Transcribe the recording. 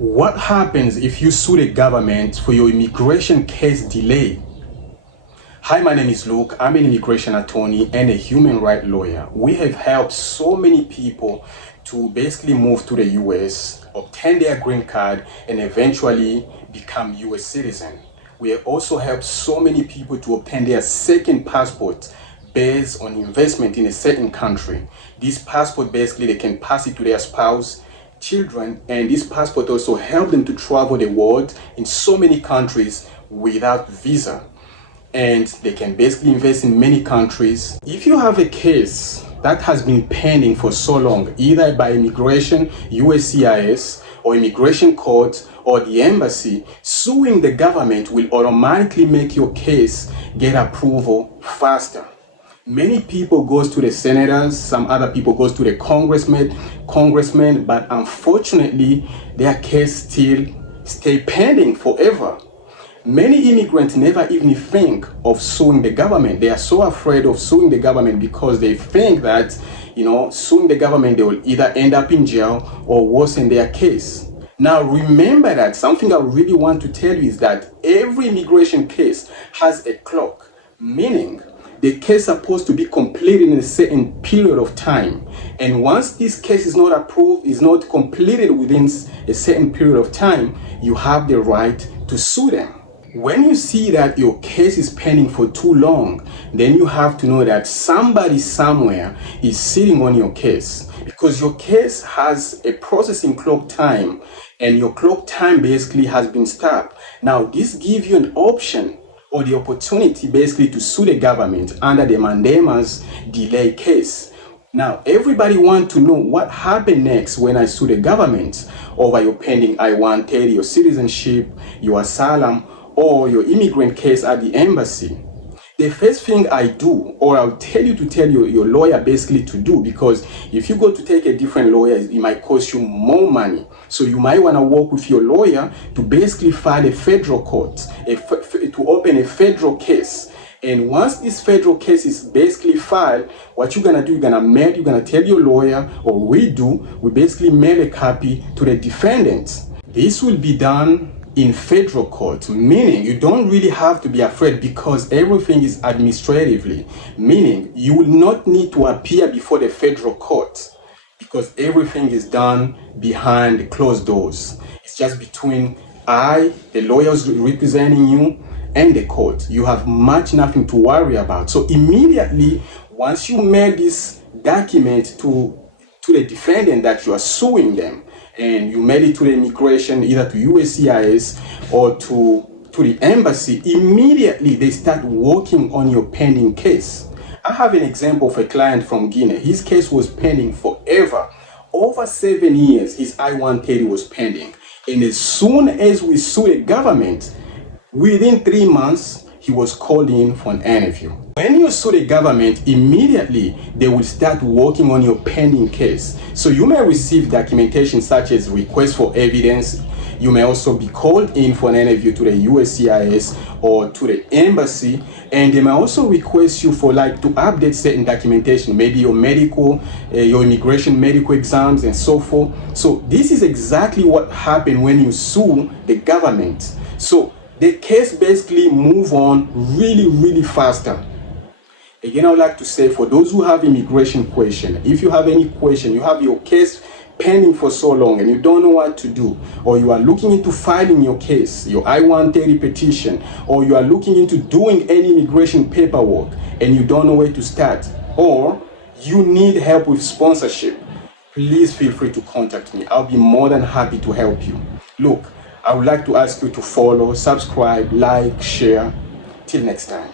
What happens if you sue the government for your immigration case delay? Hi, my name is Luke. I'm an immigration attorney and a human rights lawyer. We have helped so many people to basically move to the US, obtain their green card, and eventually become US citizen. We have also helped so many people to obtain their second passport based on investment in a certain country. This passport, basically, they can pass it to their spouse, children, and this passport also help them to travel the world in so many countries without visa. And they can basically invest in many countries. If you have a case that has been pending for so long, either by immigration, USCIS, or immigration court, or the embassy, suing the government will automatically make your case get approval faster. Many people goes to the senators, some other people goes to the congressmen, but unfortunately, their case still stay pending forever. Many immigrants never even think of suing the government. They are so afraid of suing the government because they think that, suing the government, they will either end up in jail or worsen their case. Now, remember that something I really want to tell you is that every immigration case has a clock, meaning the case is supposed to be completed in a certain period of time. And once this case is not approved, is not completed within a certain period of time, you have the right to sue them. When you see that your case is pending for too long, then you have to know that somebody somewhere is sitting on your case, because your case has a processing clock time and your clock time basically has been stopped. Now, this gives you an option or the opportunity basically to sue the government under the Mandamus delay case. Now, everybody wants to know what happened next when I sue the government over your pending I-130, your citizenship, your asylum, or your immigrant case at the embassy. The first thing I do, or I'll tell you to tell your lawyer basically to do, because if you go to take a different lawyer, it might cost you more money. So you might want to work with your lawyer to basically file a federal court, to open a federal case. And once this federal case is basically filed, what you're gonna do, you're gonna tell your lawyer, or we basically mail a copy to the defendant. This will be done in federal court, meaning you don't really have to be afraid because everything is administratively, meaning you will not need to appear before the federal court because everything is done behind closed doors. It's just between the lawyers representing you, and the court. You have nothing to worry about. So immediately, once you mail this document to the defendant that you are suing them, and you mail it to the immigration, either to USCIS or to the embassy, immediately they start working on your pending case. I have an example of a client from Guinea. His case was pending forever. Over 7 years, his I-130 was pending. And as soon as we sued the government, within 3 months, he was called in for an interview. When you sue the government, immediately they will start working on your pending case. So you may receive documentation such as request for evidence. You may also be called in for an interview to the USCIS or to the embassy, and they may also request you for to update certain documentation, maybe your medical, your immigration medical exams and so forth. So this is exactly what happened when you sue the government. So the case basically move on really faster. Again, I would like to say, for those who have immigration question, if you have any question, you have your case pending for so long and you don't know what to do, or you are looking into filing your case, your I-130 petition, or you are looking into doing any immigration paperwork and you don't know where to start, or you need help with sponsorship, please feel free to contact me. I'll be more than happy to help you. Look, I would like to ask you to follow, subscribe, like, share. Till next time.